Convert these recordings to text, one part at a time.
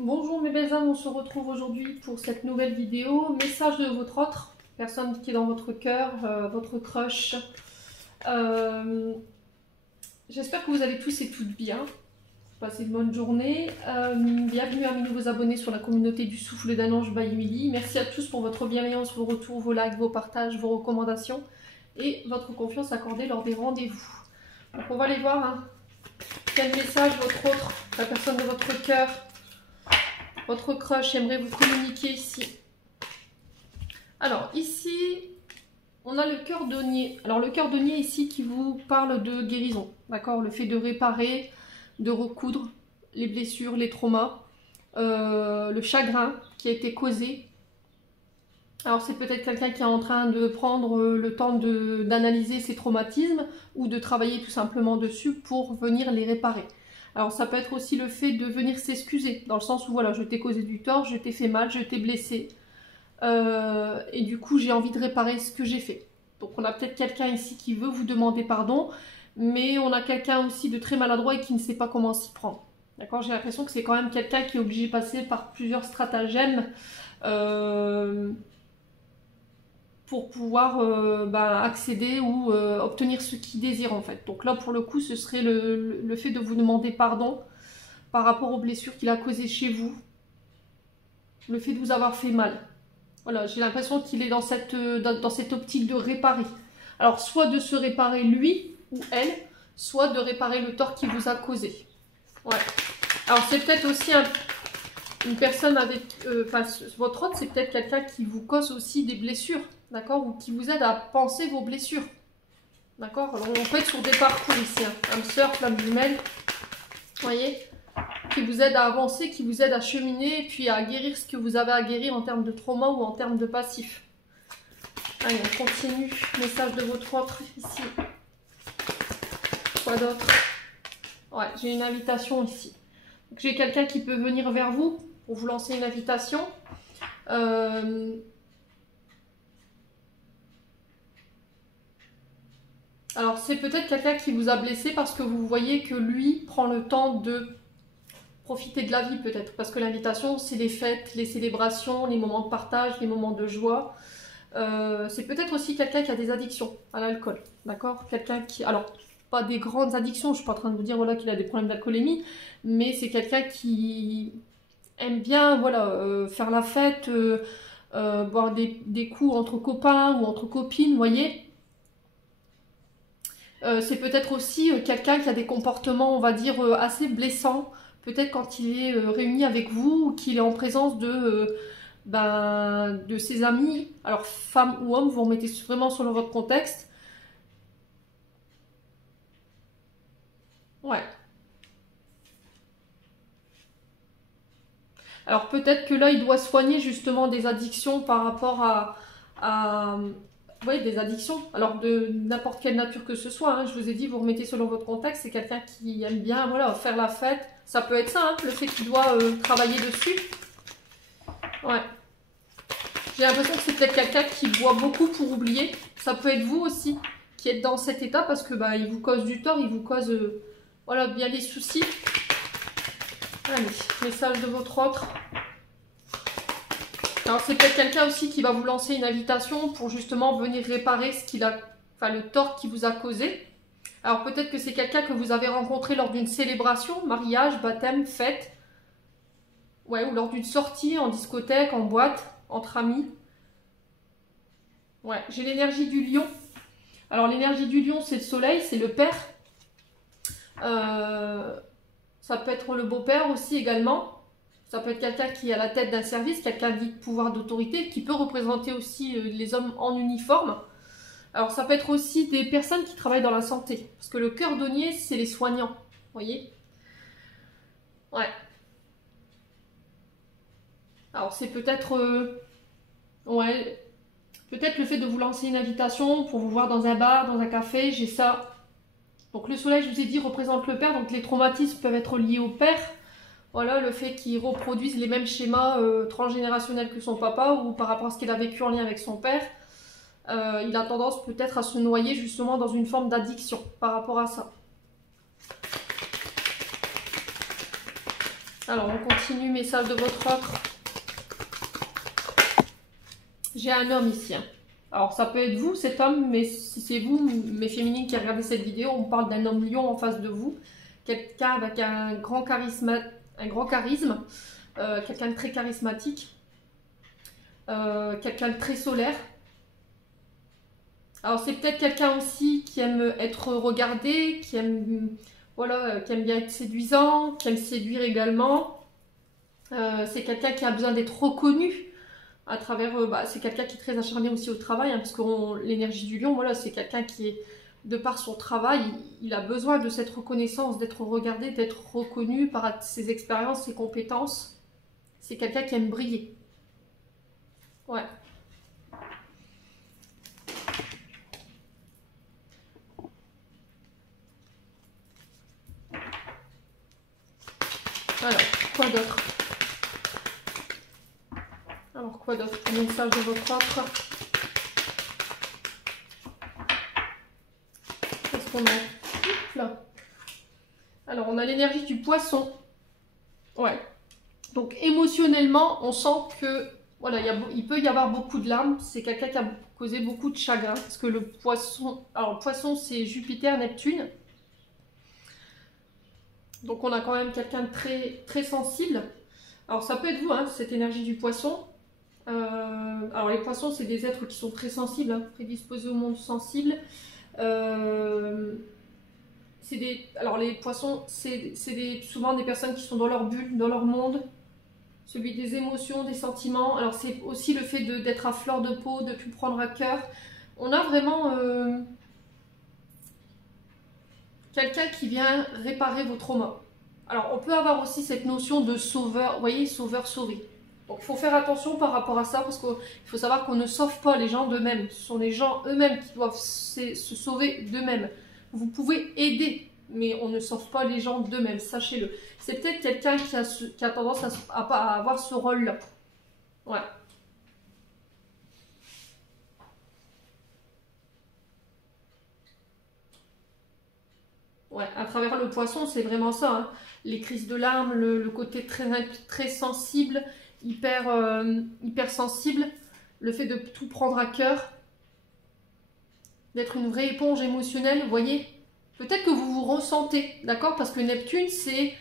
Bonjour mes belles âmes, on se retrouve aujourd'hui pour cette nouvelle vidéo. Message de votre autre, personne qui est dans votre cœur, votre crush. J'espère que vous allez tous et toutes bien. Passez une bonne journée. Bienvenue à mes nouveaux abonnés sur la communauté du Souffle d'un Ange by Emily. Merci à tous pour votre bienveillance, vos retours, vos likes, vos partages, vos recommandations et votre confiance accordée lors des rendez-vous. Donc on va aller voir quel message votre autre, la personne de votre cœur, votre crush aimerait vous communiquer ici. Alors ici, on a le cœur denier. Alors le cœur denier ici qui vous parle de guérison, d'accord? Le fait de réparer, de recoudre les blessures, les traumas, le chagrin qui a été causé. Alors c'est peut-être quelqu'un qui est en train de prendre le temps d'analyser ses traumatismes ou de travailler tout simplement dessus pour venir les réparer. Alors ça peut être aussi le fait de venir s'excuser, dans le sens où voilà, je t'ai causé du tort, je t'ai fait mal, je t'ai blessé, et du coup j'ai envie de réparer ce que j'ai fait. Donc on a peut-être quelqu'un ici qui veut vous demander pardon, mais on a quelqu'un aussi de très maladroit et qui ne sait pas comment s'y prendre. D'accord, j'ai l'impression que c'est quand même quelqu'un qui est obligé de passer par plusieurs stratagèmes pour pouvoir accéder ou obtenir ce qu'il désire en fait. Donc là pour le coup ce serait le fait de vous demander pardon par rapport aux blessures qu'il a causées chez vous, le fait de vous avoir fait mal. Voilà, j'ai l'impression qu'il est dans cette optique de réparer. Alors soit de se réparer lui ou elle, soit de réparer le tort qu'il vous a causé. Ouais. Alors c'est peut-être aussi une personne avec... votre autre, c'est peut-être quelqu'un qui vous cause aussi des blessures. D'accord, ou qui vous aide à penser vos blessures. D'accord, alors on peut être sur des parcours ici, âme sœur, flamme jumelle, vous voyez, qui vous aide à avancer, qui vous aide à cheminer, puis à guérir ce que vous avez à guérir en termes de trauma ou en termes de passif. Allez, on continue. Message de votre autre ici. Quoi d'autre? Ouais, j'ai une invitation ici. J'ai quelqu'un qui peut venir vers vous pour vous lancer une invitation. Alors c'est peut-être quelqu'un qui vous a blessé parce que vous voyez que lui prend le temps de profiter de la vie peut-être. Parce que l'invitation c'est les fêtes, les célébrations, les moments de partage, les moments de joie. C'est peut-être aussi quelqu'un qui a des addictions à l'alcool. D'accord? Quelqu'un qui... Alors, pas des grandes addictions, je suis pas en train de vous dire voilà, qu'il a des problèmes d'alcoolémie. Mais c'est quelqu'un qui aime bien voilà, faire la fête, boire des coups entre copains ou entre copines, vous voyez? C'est peut-être aussi quelqu'un qui a des comportements, on va dire, assez blessants. Peut-être quand il est réuni avec vous ou qu'il est en présence de ses amis. Alors, femme ou homme, vous remettez vraiment selon votre contexte. Ouais. Alors, peut-être que là, il doit soigner justement des addictions par rapport à oui, des addictions, alors de n'importe quelle nature que ce soit, hein. Je vous ai dit, vous remettez selon votre contexte, c'est quelqu'un qui aime bien voilà, faire la fête, ça peut être ça, hein, le fait qu'il doit travailler dessus. Ouais. J'ai l'impression que c'est peut-être quelqu'un qui boit beaucoup pour oublier, ça peut être vous aussi, qui êtes dans cet état parce que il vous cause du tort, il vous cause voilà, bien des soucis. Allez, message de votre autre. Alors c'est peut-être quelqu'un aussi qui va vous lancer une invitation pour justement venir réparer le tort qu'il vous a causé. Alors peut-être que c'est quelqu'un que vous avez rencontré lors d'une célébration, mariage, baptême, fête. Ouais, ou lors d'une sortie en discothèque, en boîte, entre amis. Ouais, j'ai l'énergie du lion. Alors l'énergie du lion, c'est le soleil, c'est le père. Ça peut être le beau-père aussi également. Ça peut être quelqu'un qui est à la tête d'un service, quelqu'un dit de pouvoir d'autorité, qui peut représenter aussi les hommes en uniforme. Alors ça peut être aussi des personnes qui travaillent dans la santé. Parce que le cœur denier, c'est les soignants. Vous voyez? Ouais. Alors c'est peut-être... ouais. Peut-être le fait de vous lancer une invitation pour vous voir dans un bar, dans un café, j'ai ça. Donc le soleil, je vous ai dit, représente le père. Donc les traumatismes peuvent être liés au père. Voilà, le fait qu'il reproduise les mêmes schémas transgénérationnels que son papa ou par rapport à ce qu'il a vécu en lien avec son père, il a tendance peut-être à se noyer justement dans une forme d'addiction par rapport à ça. Alors, on continue, message de votre autre. J'ai un homme ici. Hein. Alors, ça peut être vous, cet homme, mais si c'est vous, mes féminines qui regardez cette vidéo, on parle d'un homme lion en face de vous. Quelqu'un avec un grand charisme, quelqu'un de très charismatique, quelqu'un de très solaire. Alors, c'est peut-être quelqu'un aussi qui aime être regardé, qui aime, voilà, qui aime bien être séduisant, qui aime séduire également. C'est quelqu'un qui a besoin d'être reconnu à travers, c'est quelqu'un qui est très acharné aussi au travail, hein, parce que l'énergie du lion, voilà, c'est quelqu'un qui est, de par son travail, il a besoin de cette reconnaissance, d'être regardé, d'être reconnu par ses expériences, ses compétences. C'est quelqu'un qui aime briller. Ouais. Alors, quoi d'autre? Alors, quoi d'autre? Un message de votre offre. Qu'est-ce qu'on a? Là. Alors, on a l'énergie du poisson. Ouais. Donc, émotionnellement, on sent que, voilà, il peut y avoir beaucoup de larmes. C'est quelqu'un qui a causé beaucoup de chagrin. Parce que le poisson, alors le poisson, c'est Jupiter, Neptune. Donc, on a quand même quelqu'un de très, très sensible. Alors, ça peut être vous, hein, cette énergie du poisson. Alors, les poissons, c'est des êtres qui sont très sensibles, hein, prédisposés au monde sensible. Alors, les poissons, c'est souvent des personnes qui sont dans leur bulle, dans leur monde. Celui des émotions, des sentiments. Alors, c'est aussi le fait d'être à fleur de peau, de tout prendre à cœur. On a vraiment quelqu'un qui vient réparer vos traumas. Alors, on peut avoir aussi cette notion de sauveur, vous voyez, sauveur-sauvé. Donc, il faut faire attention par rapport à ça, parce qu'il faut savoir qu'on ne sauve pas les gens d'eux-mêmes. Ce sont les gens eux-mêmes qui doivent se sauver d'eux-mêmes. Vous pouvez aider, mais on ne sauve pas les gens d'eux-mêmes, sachez-le. C'est peut-être quelqu'un qui a tendance à avoir ce rôle-là. Ouais. Ouais, à travers le poisson, c'est vraiment ça. Hein. Les crises de larmes, le côté très sensible, hyper sensible, le fait de tout prendre à cœur, d'être une vraie éponge émotionnelle, vous voyez. Peut-être que vous vous ressentez, d'accord? Parce que Neptune, c'est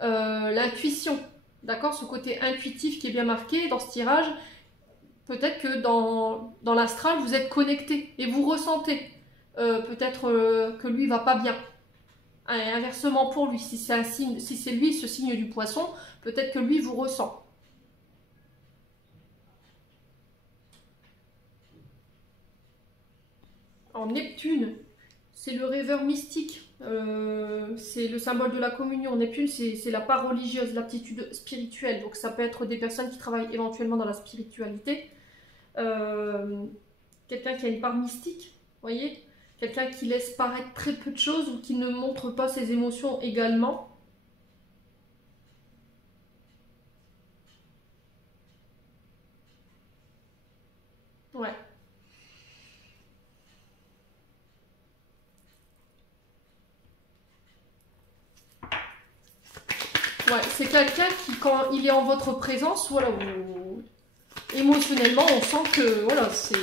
l'intuition, d'accord? Ce côté intuitif qui est bien marqué dans ce tirage. Peut-être que dans l'astral, vous êtes connecté et vous ressentez. Peut-être que lui, va pas bien. Et inversement pour lui, si c'est lui ce signe du poisson, peut-être que lui vous ressent. En Neptune, c'est le rêveur mystique, c'est le symbole de la communion. Neptune, c'est la part religieuse, l'aptitude spirituelle. Donc ça peut être des personnes qui travaillent éventuellement dans la spiritualité. Quelqu'un qui a une part mystique, vous voyez? Quelqu'un qui laisse paraître très peu de choses ou qui ne montre pas ses émotions également. Ouais. Ouais, c'est quelqu'un qui, quand il est en votre présence, voilà, émotionnellement, on sent que, voilà, c'est...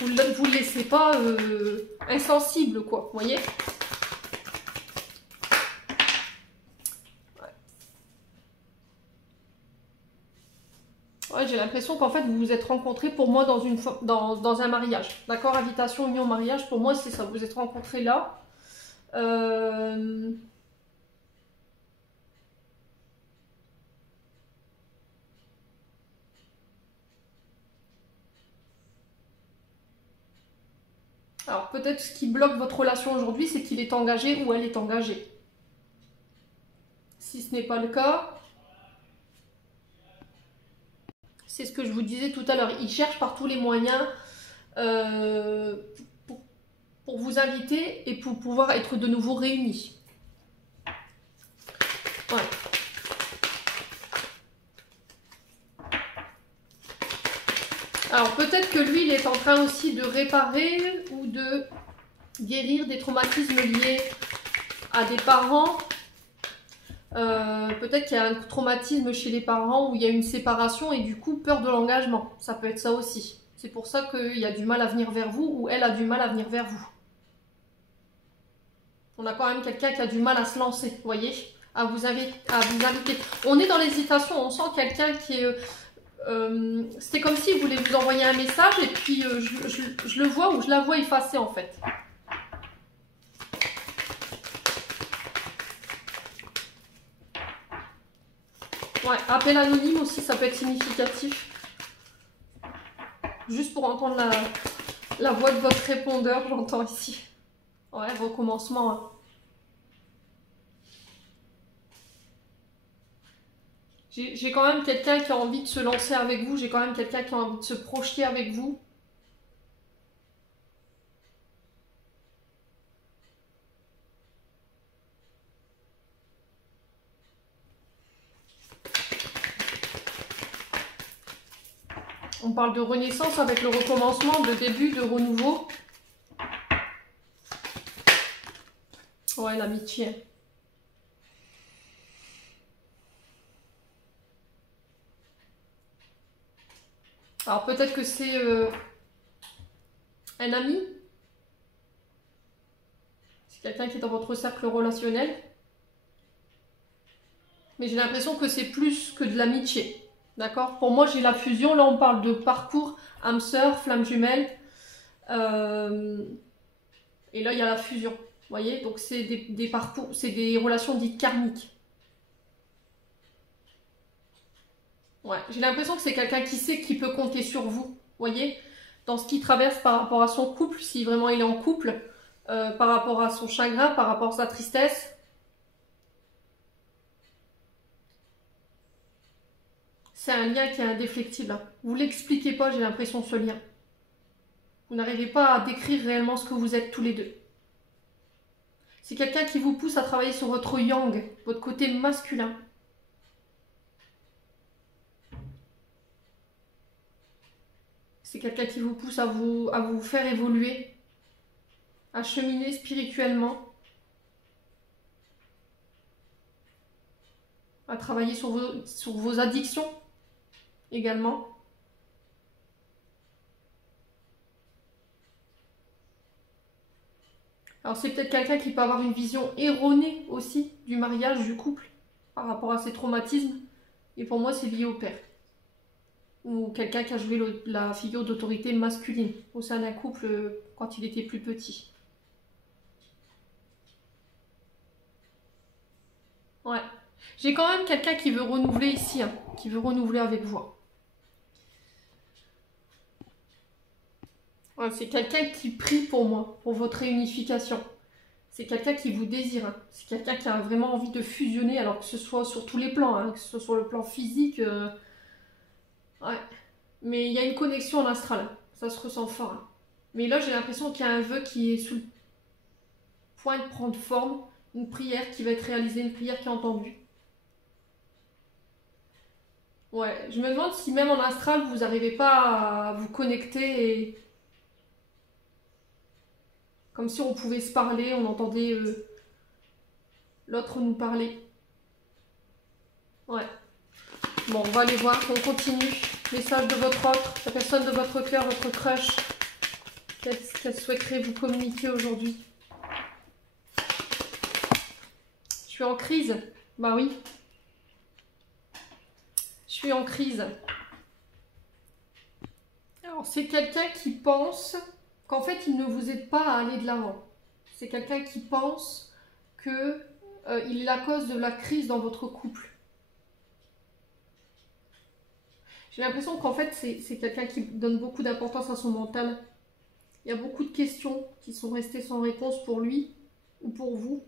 Vous ne le laissez pas insensible, quoi, vous voyez? Ouais, j'ai l'impression qu'en fait, vous vous êtes rencontrés pour moi dans un mariage. D'accord? Invitation, union, mariage, pour moi, c'est ça. Vous vous êtes rencontrés là. Alors, peut-être ce qui bloque votre relation aujourd'hui, c'est qu'il est engagé ou elle est engagée. Si ce n'est pas le cas, c'est ce que je vous disais tout à l'heure. Il cherche par tous les moyens pour vous inviter et pour pouvoir être de nouveau réunis. Voilà. Alors peut-être que lui, il est en train aussi de réparer ou de guérir des traumatismes liés à des parents. Peut-être qu'il y a un traumatisme chez les parents où il y a une séparation et du coup peur de l'engagement. Ça peut être ça aussi. C'est pour ça qu'il y a du mal à venir vers vous ou elle a du mal à venir vers vous. On a quand même quelqu'un qui a du mal à se lancer, vous voyez, à vous inviter. On est dans l'hésitation, on sent quelqu'un qui est... c'était comme s'il voulait vous envoyer un message et puis je le vois ou je la vois effacer en fait. Ouais, appel anonyme aussi, ça peut être significatif. Juste pour entendre la voix de votre répondeur, j'entends ici. Ouais, recommencement. Hein. J'ai quand même quelqu'un qui a envie de se lancer avec vous. J'ai quand même quelqu'un qui a envie de se projeter avec vous. On parle de renaissance avec le recommencement, de début, de renouveau. Ouais, l'amitié. Alors peut-être que c'est un ami. C'est quelqu'un qui est dans votre cercle relationnel. Mais j'ai l'impression que c'est plus que de l'amitié. D'accord? Pour moi, j'ai la fusion. Là, on parle de parcours, âme sœur, flamme jumelle. Et là, il y a la fusion. Vous voyez? Donc, c'est des parcours, c'est des relations dites karmiques. Ouais, j'ai l'impression que c'est quelqu'un qui sait qu'il peut compter sur vous. Vous voyez? Dans ce qu'il traverse par rapport à son couple, si vraiment il est en couple, par rapport à son chagrin, par rapport à sa tristesse. C'est un lien qui est indéflectible. Hein. Vous ne l'expliquez pas, j'ai l'impression, ce lien. Vous n'arrivez pas à décrire réellement ce que vous êtes tous les deux. C'est quelqu'un qui vous pousse à travailler sur votre yang, votre côté masculin. C'est quelqu'un qui vous pousse à vous faire évoluer, à cheminer spirituellement, à travailler sur vos addictions également. Alors c'est peut-être quelqu'un qui peut avoir une vision erronée aussi du mariage, du couple, par rapport à ses traumatismes. Et pour moi, c'est lié au père. Ou quelqu'un qui a joué la figure d'autorité masculine au sein d'un couple quand il était plus petit. Ouais. J'ai quand même quelqu'un qui veut renouveler ici, hein, qui veut renouveler avec vous. Ouais, c'est quelqu'un qui prie pour moi, pour votre réunification. C'est quelqu'un qui vous désire. Hein. C'est quelqu'un qui a vraiment envie de fusionner, alors que ce soit sur tous les plans, hein, que ce soit sur le plan physique. Ouais. Mais il y a une connexion en astral. Ça se ressent fort. Hein. Mais là, j'ai l'impression qu'il y a un vœu qui est sous le point de prendre forme. Une prière qui va être réalisée, une prière qui est entendue. Ouais, je me demande si même en astral, vous n'arrivez pas à vous connecter et... Comme si on pouvait se parler, on entendait l'autre nous parler. Ouais. Bon, on va aller voir, on continue. Message de votre autre, la personne de votre cœur, votre crush. Qu'est-ce qu'elle souhaiterait vous communiquer aujourd'hui? Je suis en crise. Bah oui. Je suis en crise. Alors, c'est quelqu'un qui pense qu'en fait, il ne vous aide pas à aller de l'avant. C'est quelqu'un qui pense que il est la cause de la crise dans votre couple. J'ai l'impression qu'en fait, c'est quelqu'un qui donne beaucoup d'importance à son mental. Il y a beaucoup de questions qui sont restées sans réponse pour lui ou pour vous.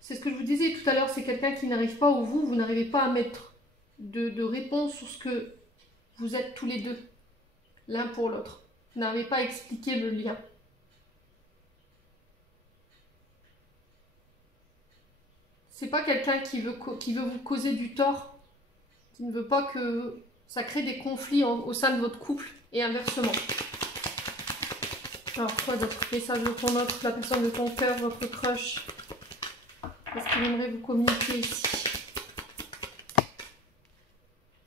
C'est ce que je vous disais tout à l'heure, c'est quelqu'un qui n'arrive pas, ou vous n'arrivez pas à mettre de réponse sur ce que vous êtes tous les deux, l'un pour l'autre. Vous n'arrivez pas à expliquer le lien. C'est pas quelqu'un qui veut vous causer du tort, qui ne veut pas que ça crée des conflits au sein de votre couple et inversement. Alors quoi d'autre? Message de ton autre, la personne de ton cœur, votre crush. Qu'est-ce qu'il aimerait vous communiquer ici?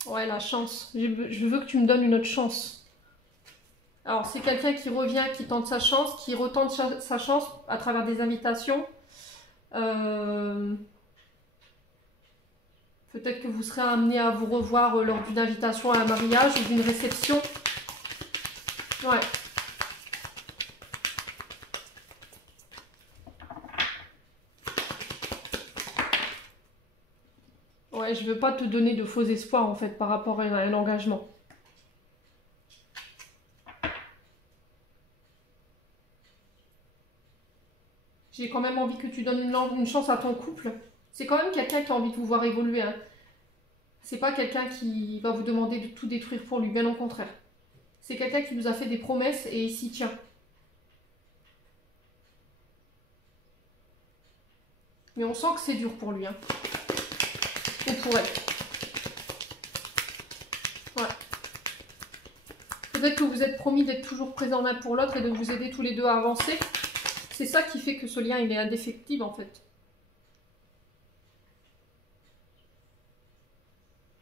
Ouais, la chance. Je veux que tu me donnes une autre chance. Alors, c'est quelqu'un qui revient, qui tente sa chance, qui retente sa chance à travers des invitations. Peut-être que vous serez amené à vous revoir lors d'une invitation à un mariage ou d'une réception. Ouais. Ouais, je veux pas te donner de faux espoirs en fait par rapport à un engagement. J'ai quand même envie que tu donnes une chance à ton couple. C'est quand même quelqu'un qui a envie de vous voir évoluer. Hein. C'est pas quelqu'un qui va vous demander de tout détruire pour lui, bien au contraire. C'est quelqu'un qui vous a fait des promesses et il s'y tient. Mais on sent que c'est dur pour lui. Hein. Ou pour elle. Ouais. Peut-être que vous êtes promis d'être toujours présents l'un pour l'autre et de vous aider tous les deux à avancer. C'est ça qui fait que ce lien, il est indéfectible en fait.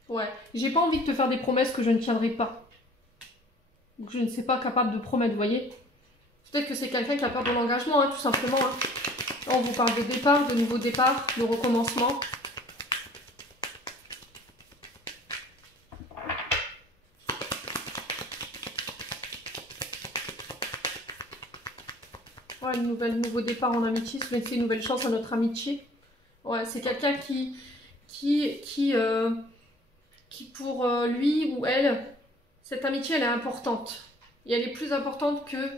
Ouais. J'ai pas envie de te faire des promesses que je ne tiendrai pas. Ou que je ne sais pas capable de promettre, vous voyez. Peut-être que c'est quelqu'un qui a peur de l'engagement, hein, tout simplement. Hein. Là, on vous parle de départ, de nouveau départ, de recommencement. Ouais, nouveau départ en amitié, souhaiter une nouvelle chance à notre amitié. Ouais, c'est quelqu'un qui pour lui ou elle, cette amitié, elle est importante. Et elle est plus importante que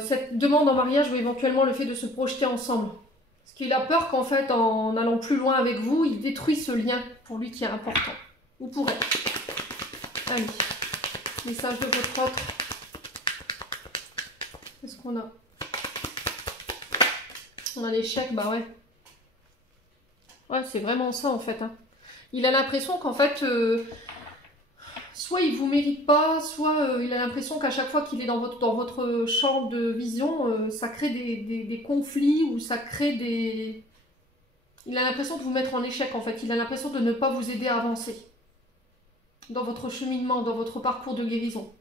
cette demande en mariage ou éventuellement le fait de se projeter ensemble. Parce qu'il a peur qu'en fait, en allant plus loin avec vous, il détruit ce lien pour lui qui est important. Ou pour elle. Allez, message de votre autre. Qu'est-ce qu'on a? On a l'échec, bah ouais. Ouais, c'est vraiment ça en fait. Hein. Il a l'impression qu'en fait, soit il vous mérite pas, soit il a l'impression qu'à chaque fois qu'il est dans votre champ de vision, ça crée des conflits ou ça crée des... Il a l'impression de vous mettre en échec en fait. Il a l'impression de ne pas vous aider à avancer dans votre cheminement, dans votre parcours de guérison.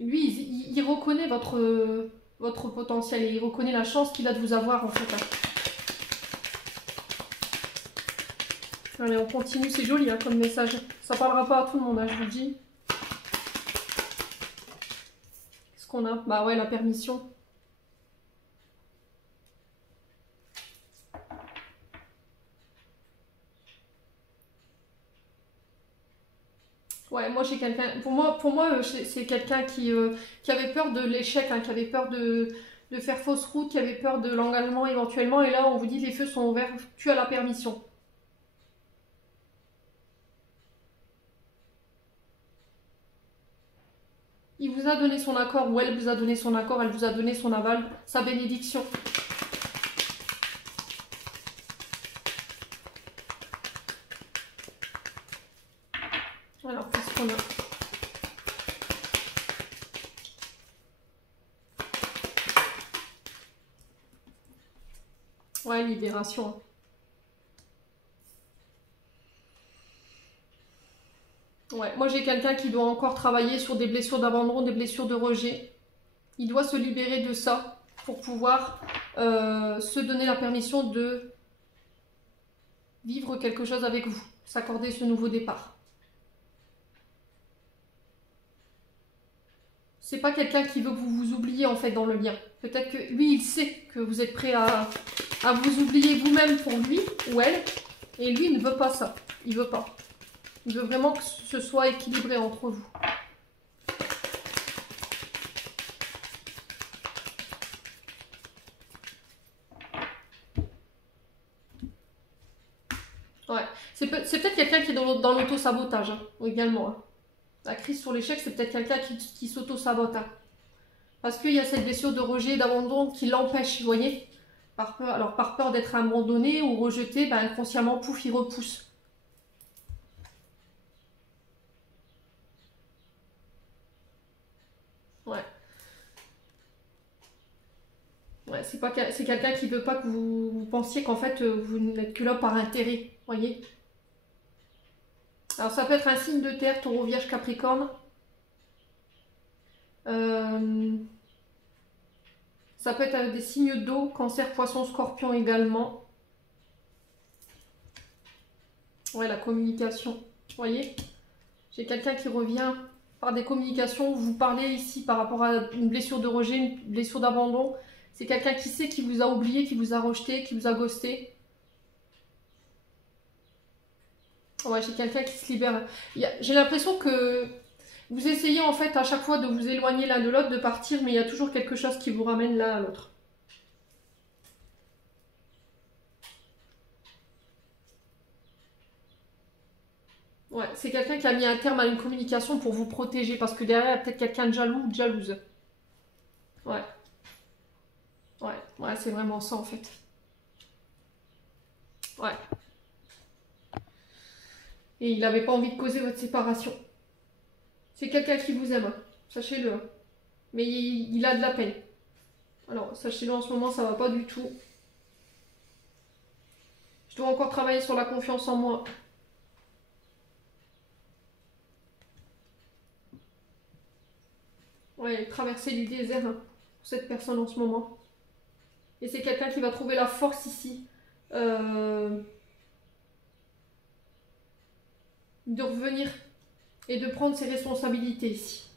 Lui, il reconnaît votre potentiel et il reconnaît la chance qu'il a de vous avoir en fait. Allez, on continue, c'est joli hein, comme message. Ça parlera pas à tout le monde, hein, je vous le dis. Qu'est-ce qu'on a? Bah ouais, la permission. Ouais, moi j'ai quelqu'un. Pour moi c'est quelqu'un qui avait peur de l'échec, hein, qui avait peur de faire fausse route, qui avait peur de l'engagement éventuellement. Et là, on vous dit les feux sont ouverts, tu as la permission. Il vous a donné son accord, ou elle vous a donné son accord, elle vous a donné son aval, sa bénédiction. Alors, qu'est-ce qu'on a? Ouais, libération. Ouais, moi j'ai quelqu'un qui doit encore travailler sur des blessures d'abandon, des blessures de rejet. Il doit se libérer de ça pour pouvoir se donner la permission de vivre quelque chose avec vous, s'accorder ce nouveau départ. C'est pas quelqu'un qui veut que vous vous oubliez en fait dans le lien. Peut-être que lui il sait que vous êtes prêt à vous oublier vous-même pour lui ou elle, et lui il ne veut pas ça, il veut pas. Il veut vraiment que ce soit équilibré entre vous. Ouais, c'est peut-être quelqu'un qui est dans l'auto-sabotage hein, également. Hein. La crise sur l'échec, c'est peut-être quelqu'un qui s'auto-sabote. Hein. Parce qu'il y a cette blessure de rejet, d'abandon qui l'empêche, vous voyez. Par peur d'être abandonné ou rejeté, ben, inconsciemment, pouf, il repousse. Ouais. Ouais, c'est quelqu'un qui veut pas que vous pensiez qu'en fait vous n'êtes que là par intérêt, voyez. Alors ça peut être un signe de terre, Taureau, Vierge, Capricorne. Ça peut être des signes d'eau, Cancer, Poisson, Scorpion également. Ouais, la communication, vous voyez. J'ai quelqu'un qui revient par des communications. Vous parlez ici par rapport à une blessure de rejet, une blessure d'abandon. C'est quelqu'un qui sait, qui vous a oublié, qui vous a rejeté, qui vous a ghosté. Ouais, j'ai quelqu'un qui se libère. J'ai l'impression que vous essayez en fait à chaque fois de vous éloigner l'un de l'autre, de partir, mais il y a toujours quelque chose qui vous ramène l'un à l'autre. Ouais, c'est quelqu'un qui a mis un terme à une communication pour vous protéger, parce que derrière, il y a peut-être quelqu'un de jaloux ou de jalouse. Ouais. Ouais, c'est vraiment ça en fait. Ouais. Et il n'avait pas envie de causer votre séparation. C'est quelqu'un qui vous aime, hein. Sachez-le. Hein. Mais il a de la peine. Alors, sachez-le, en ce moment, ça va pas du tout. Je dois encore travailler sur la confiance en moi. Ouais, traverser du désert, hein, pour cette personne en ce moment. Et c'est quelqu'un qui va trouver la force ici de revenir et de prendre ses responsabilités ici.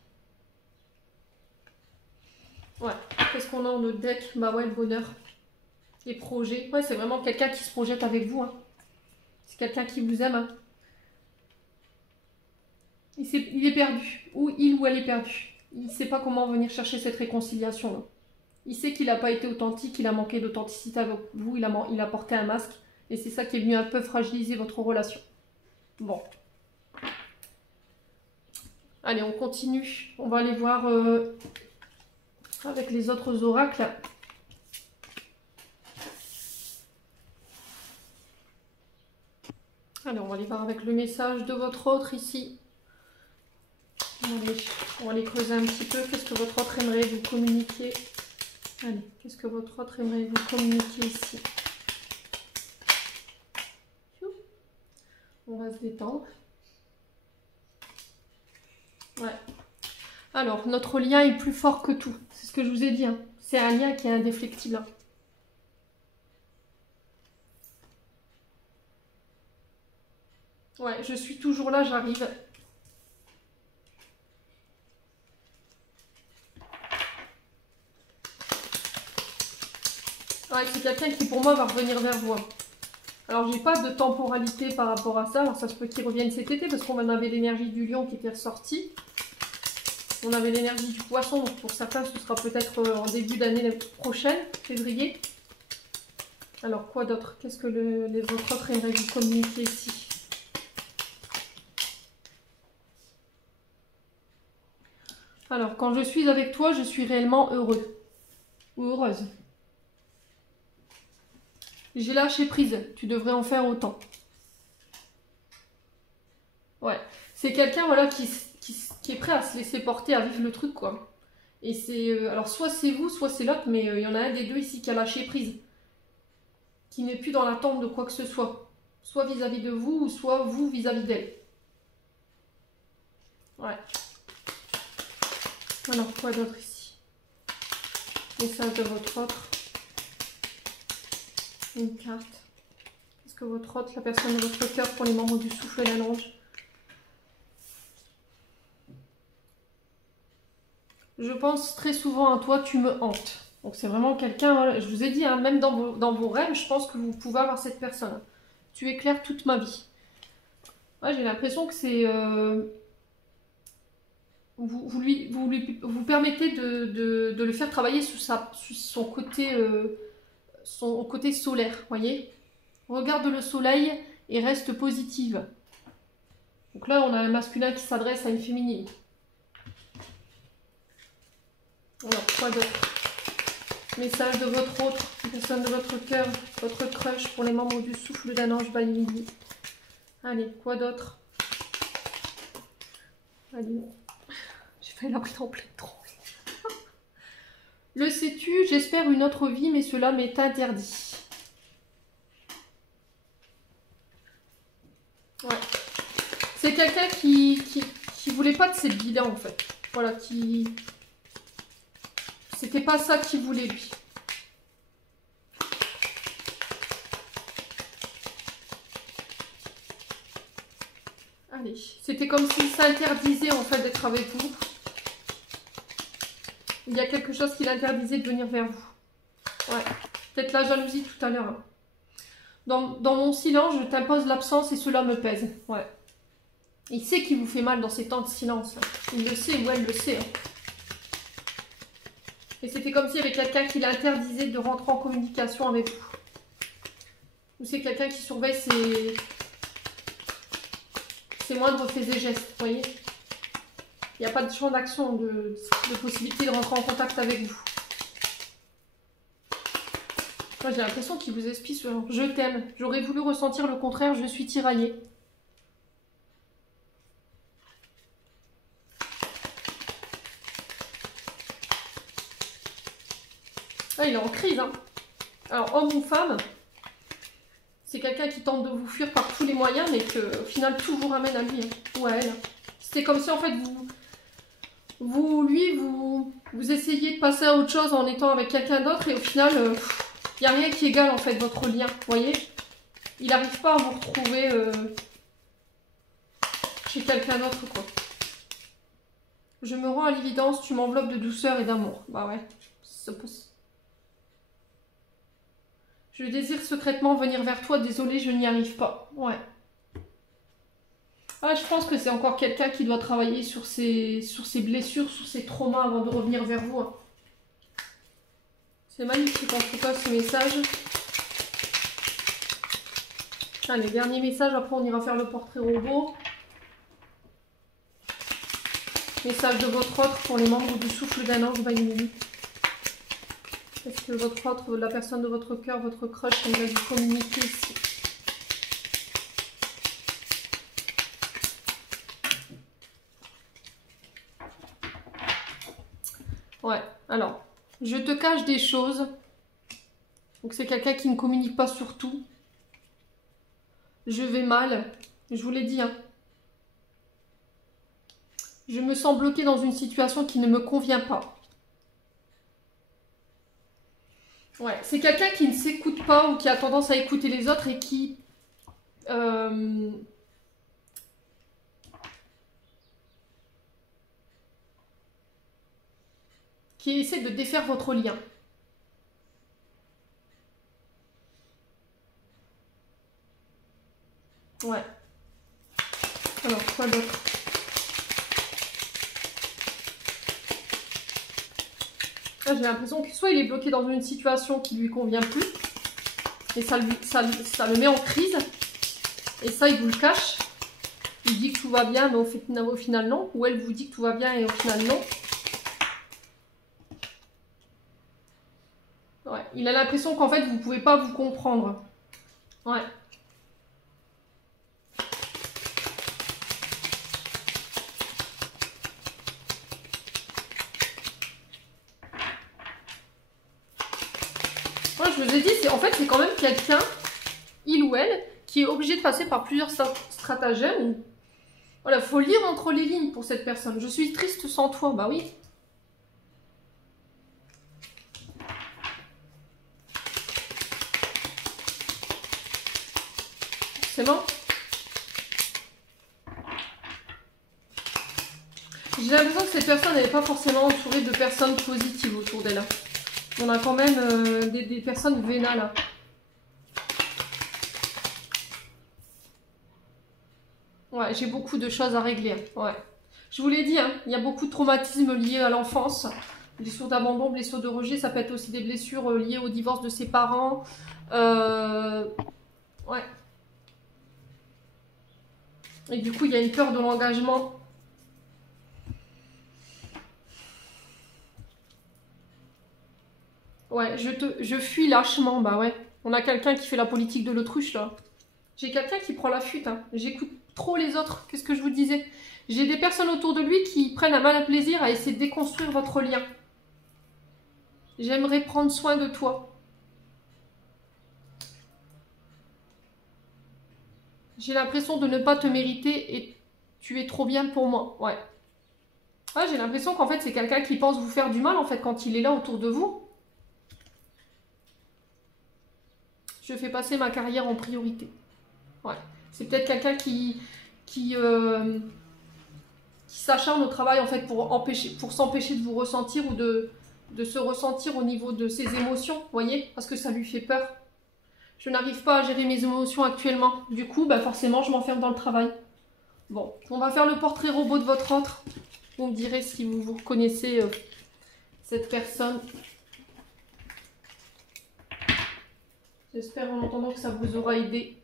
Ouais, qu'est-ce qu'on a en notre deck? Bah ouais, le bonheur. Les projets. Ouais, c'est vraiment quelqu'un qui se projette avec vous. Hein. C'est quelqu'un qui vous aime. Hein. Il est perdu. Ou il ou elle est perdu. Il ne sait pas comment venir chercher cette réconciliation. Là. Il sait qu'il n'a pas été authentique, il a manqué d'authenticité avec vous, il a porté un masque. Et c'est ça qui est venu un peu fragiliser votre relation. Bon. Allez, on continue. On va aller voir avec les autres oracles. Allez, on va aller voir avec le message de votre autre ici. Allez, on va aller creuser un petit peu. Qu'est-ce que votre autre aimerait vous communiquer? Allez, qu'est-ce que votre autre aimerait vous communiquer ici? On va se détendre. Ouais. Alors, notre lien est plus fort que tout. C'est ce que je vous ai dit. Hein. C'est un lien qui est indéflectible. Hein. Ouais, je suis toujours là, j'arrive. Ouais, c'est quelqu'un qui pour moi va revenir vers vous. Alors j'ai pas de temporalité par rapport à ça. Alors ça se peut qu'il revienne cet été parce qu'on avait l'énergie du lion qui était ressortie. On avait l'énergie du poisson, donc pour certains ce sera peut-être en début d'année prochaine, février. Alors quoi d'autre? Qu'est-ce que les autres aimeraient vous communiquer ici? Alors quand je suis avec toi, je suis réellement heureux ou heureuse. J'ai lâché prise, tu devrais en faire autant. Ouais, c'est quelqu'un voilà, qui est prêt à se laisser porter, à vivre le truc quoi. Et c'est alors soit c'est vous, soit c'est l'autre, mais il y en a un des deux ici qui a lâché prise. Qui n'est plus dans l'attente de quoi que ce soit. Soit vis-à-vis de vous, ou soit vous vis-à-vis d'elle. Ouais. Alors, quoi d'autre ici? Message de votre autre. Une carte. Qu'est-ce que votre autre, la personne de votre cœur pour les membres du souffle et la longe? Je pense très souvent à toi, tu me hantes. Donc c'est vraiment quelqu'un, voilà, je vous ai dit, hein, même dans vos rêves, je pense que vous pouvez avoir cette personne. Tu éclaires toute ma vie. Ouais, j'ai l'impression que c'est... vous permettez de le faire travailler sur son côté solaire, voyez. Regarde le soleil et reste positive. Donc là, on a un masculin qui s'adresse à une féminine. Alors, quoi d'autre? Message de votre autre, personne de votre cœur, votre crush pour les membres du souffle d'un ange by midi. Allez, quoi d'autre? Allez, j'ai failli la prise en pleine tronche. Le sais-tu, j'espère une autre vie, mais cela m'est interdit. Ouais. C'est quelqu'un qui voulait pas de cette vie-là, en fait. Voilà, qui... C'était pas ça qu'il voulait, lui. Allez, c'était comme s'il s'interdisait, en fait, d'être avec vous. Il y a quelque chose qui l'interdisait de venir vers vous. Ouais. Peut-être la jalousie tout à l'heure. Hein. Dans mon silence, je t'impose l'absence et cela me pèse. Ouais. Il sait qu'il vous fait mal dans ces temps de silence. Hein. Il le sait ou elle le sait. Hein. Et c'était comme s'il y avait quelqu'un qui l'interdisait de rentrer en communication avec vous. Ou c'est quelqu'un qui surveille ses moindres faits et gestes. Vous voyez ? Il n'y a pas de champ d'action, de possibilité de rentrer en contact avec vous. Moi, j'ai l'impression qu'il vous explique ce genre. Je t'aime. J'aurais voulu ressentir le contraire. Je suis tiraillée. Ah, il est en crise. Hein. Alors, homme ou femme, c'est quelqu'un qui tente de vous fuir par tous les moyens, mais qu'au final, tout vous ramène à lui. Hein. Ou à elle. C'est comme si, en fait, vous essayez de passer à autre chose en étant avec quelqu'un d'autre et au final, il n'y a rien qui égale en fait votre lien, vous voyez. Il n'arrive pas à vous retrouver chez quelqu'un d'autre, quoi. Je me rends à l'évidence, tu m'enveloppes de douceur et d'amour. Bah ouais, ça pousse. Je désire secrètement venir vers toi, désolé, je n'y arrive pas. Ouais. Ah, je pense que c'est encore quelqu'un qui doit travailler sur ses blessures, sur ses traumas avant de revenir vers vous. Hein. C'est magnifique en tout cas ce message. Allez, dernier message, après on ira faire le portrait robot. Message de votre autre pour les membres du souffle d'un ange Baïmini. Est-ce que votre autre, la personne de votre cœur, votre crush, aimerait vous communiquer ici? Ouais, alors, je te cache des choses. Donc c'est quelqu'un qui ne communique pas sur tout. Je vais mal, je vous l'ai dit. Hein. Je me sens bloquée dans une situation qui ne me convient pas. Ouais, c'est quelqu'un qui ne s'écoute pas ou qui a tendance à écouter les autres et qui... qui essaie de défaire votre lien. Ouais. Alors, quoi d'autre? J'ai l'impression que soit il est bloqué dans une situation qui lui convient plus, et ça le met en crise, et ça, il vous le cache. Il dit que tout va bien, mais au final, non. Ou elle vous dit que tout va bien, et au final, non. Ouais. Il a l'impression qu'en fait, vous ne pouvez pas vous comprendre. Ouais. Moi, je vous ai dit, en fait, c'est quand même quelqu'un, il ou elle, qui est obligé de passer par plusieurs stratagèmes. Voilà, faut lire entre les lignes pour cette personne. Je suis triste sans toi, bah oui. C'est bon. J'ai l'impression que cette personne n'est pas forcément entourée de personnes positives autour d'elle. On a quand même des personnes vénales. Ouais, j'ai beaucoup de choses à régler. Ouais. Je vous l'ai dit, hein, il y a beaucoup de traumatismes liés à l'enfance. Blessures d'abandon, blessures de rejet, ça peut être aussi des blessures liées au divorce de ses parents. Ouais. Et du coup, il y a une peur de l'engagement. Ouais, je fuis lâchement, bah ouais. On a quelqu'un qui fait la politique de l'autruche, là. J'ai quelqu'un qui prend la fuite, hein. J'écoute trop les autres, qu'est-ce que je vous disais? J'ai des personnes autour de lui qui prennent un malin plaisir à essayer de déconstruire votre lien. J'aimerais prendre soin de toi. J'ai l'impression de ne pas te mériter et tu es trop bien pour moi. Ouais. Ouais, j'ai l'impression qu'en fait, c'est quelqu'un qui pense vous faire du mal, en fait, quand il est là autour de vous. Je fais passer ma carrière en priorité. Ouais. C'est peut-être quelqu'un qui s'acharne au travail, en fait, pour s'empêcher de vous ressentir ou de se ressentir au niveau de ses émotions, vous voyez, parce que ça lui fait peur. Je n'arrive pas à gérer mes émotions actuellement. Du coup, bah forcément, je m'enferme dans le travail. Bon, on va faire le portrait robot de votre autre. Vous me direz si vous reconnaissez cette personne. J'espère en entendant que ça vous aura aidé.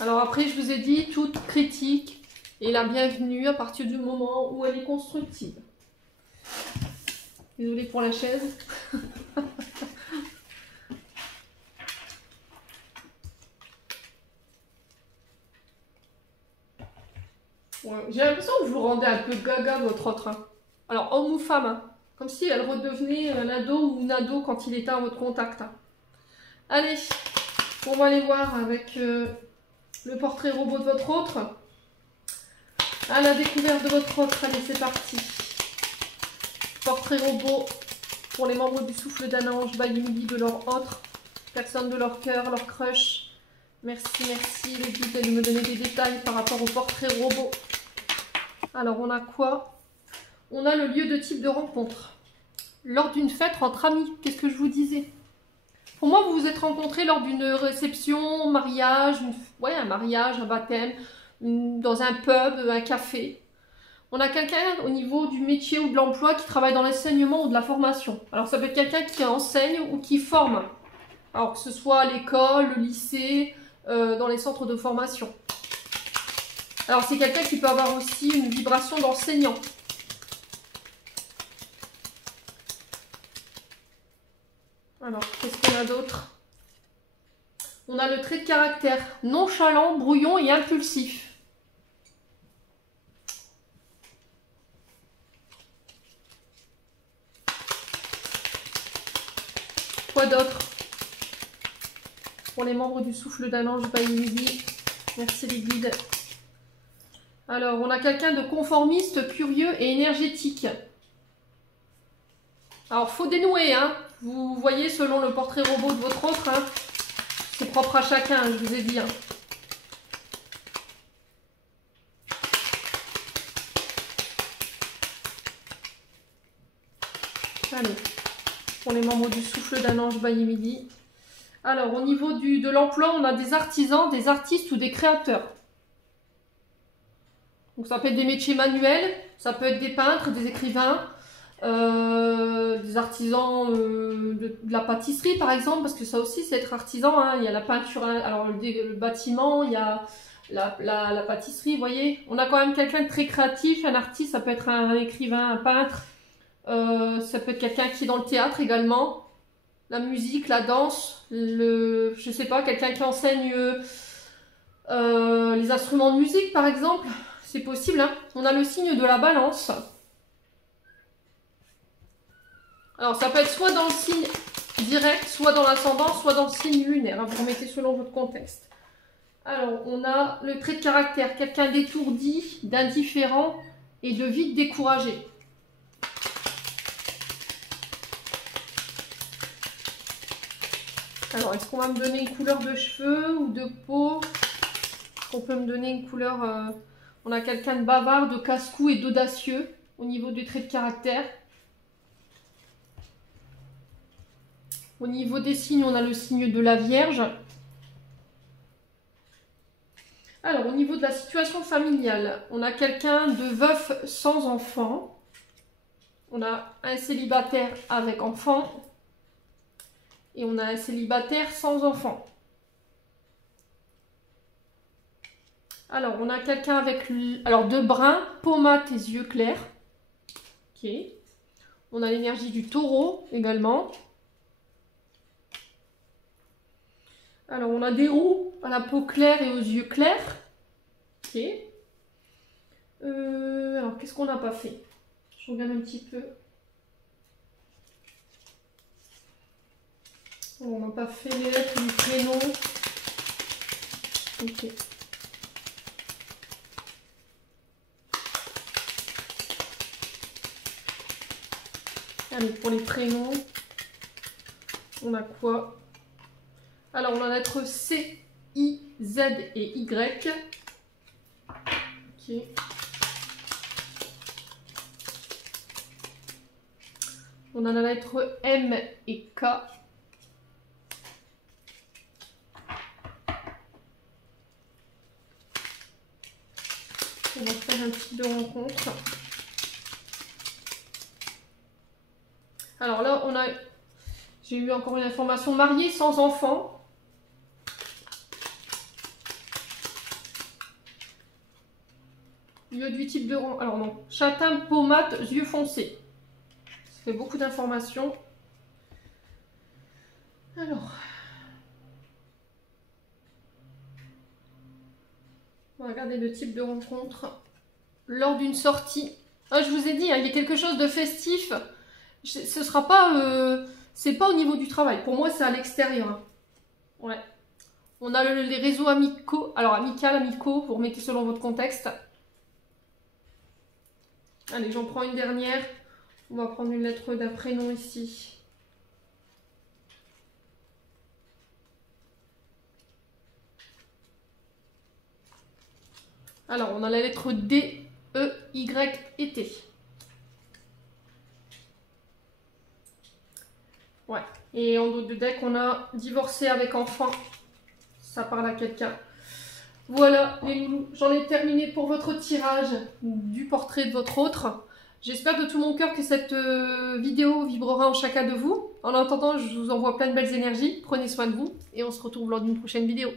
Alors après, je vous ai dit, toute critique est la bienvenue à partir du moment où elle est constructive. Désolée pour la chaise. Ouais, j'ai l'impression que vous rendez un peu gaga votre autre. Hein. Alors, homme ou femme, hein. Comme si elle redevenait un ado ou une ado quand il était à votre contact. Hein. Allez, on va aller voir avec le portrait robot de votre autre. À la découverte de votre autre, allez, c'est parti. Portrait robot pour les membres du souffle d'un ange, by Emily, de leur autre, personne de leur cœur, leur crush. Merci, merci les guides de me donner des détails par rapport au portrait robot. Alors, on a quoi? On a le lieu de type de rencontre. Lors d'une fête entre amis, qu'est-ce que je vous disais? Pour moi, vous vous êtes rencontrés lors d'une réception, mariage, un mariage, un baptême, dans un pub, un café. On a quelqu'un au niveau du métier ou de l'emploi qui travaille dans l'enseignement ou de la formation. Alors, ça peut être quelqu'un qui enseigne ou qui forme. Alors, que ce soit à l'école, le lycée, dans les centres de formation. Alors, c'est quelqu'un qui peut avoir aussi une vibration d'enseignant. Alors, qu'est-ce qu'on a d'autre? On a le trait de caractère nonchalant, brouillon et impulsif. Quoi d'autre? Pour les membres du souffle d'un ange by Emily. Merci les guides. Alors, on a quelqu'un de conformiste, curieux et énergétique. Alors, faut dénouer, hein. Vous voyez, selon le portrait robot de votre autre, hein. C'est propre à chacun, je vous ai dit. Hein. Allez, pour les membres du souffle d'un ange by Emily. Alors, au niveau de l'emploi, on a des artisans, des artistes ou des créateurs. Donc, ça peut être des métiers manuels, ça peut être des peintres, des écrivains, des artisans de la pâtisserie, par exemple, parce que ça aussi, c'est être artisan. Hein. Il y a la peinture, alors le bâtiment, il y a la pâtisserie, vous voyez. On a quand même quelqu'un de très créatif, un artiste, ça peut être un écrivain, un peintre, ça peut être quelqu'un qui est dans le théâtre également. La musique, la danse, je sais pas, quelqu'un qui enseigne les instruments de musique par exemple, c'est possible. Hein. On a le signe de la balance. Alors ça peut être soit dans le signe direct, soit dans l'ascendant, soit dans le signe lunaire. Hein. Vous remettez selon votre contexte. Alors on a le trait de caractère, quelqu'un d'étourdi, d'indifférent et de vite découragé. Alors, est-ce qu'on va me donner une couleur de cheveux ou de peau? On peut me donner une couleur... on a quelqu'un de bavard, de casse-cou et d'audacieux au niveau du trait de caractère. Au niveau des signes, on a le signe de la Vierge. Alors, au niveau de la situation familiale, on a quelqu'un de veuf sans enfant. On a un célibataire avec enfant. Et on a un célibataire sans enfant. Alors, on a quelqu'un avec deux bruns, pommade et yeux clairs. Ok. On a l'énergie du taureau également. Alors, on a des roues à la peau claire et aux yeux clairs. Ok. Alors, qu'est-ce qu'on n'a pas fait? Je regarde un petit peu. On n'a pas fait les lettres du prénom. Ok. Allez, pour les prénoms, on a quoi? Alors, on a la lettre C, I, Z et Y. Ok. On a la lettre M et K. On va faire un type de rencontre. Alors là, j'ai eu encore une information, mariée sans enfant. Lieu du type de rencontre. Alors non, châtain, pommade, yeux foncés. Ça fait beaucoup d'informations. Alors. On va regarder le type de rencontre. Lors d'une sortie. Ah, je vous ai dit, hein, il y a quelque chose de festif. Ce sera pas... c'est pas au niveau du travail. Pour moi, c'est à l'extérieur. Hein. Ouais. On a les réseaux amicaux. Alors, amical, amicaux, vous remettez selon votre contexte. Allez, j'en prends une dernière. On va prendre une lettre d'un prénom ici. Alors, on a la lettre D, E, Y et T. Ouais. Et en dos de deck, on a divorcé avec enfant. Ça parle à quelqu'un. Voilà, les loulous. J'en ai terminé pour votre tirage du portrait de votre autre. J'espère de tout mon cœur que cette vidéo vibrera en chacun de vous. En attendant, je vous envoie plein de belles énergies. Prenez soin de vous et on se retrouve lors d'une prochaine vidéo.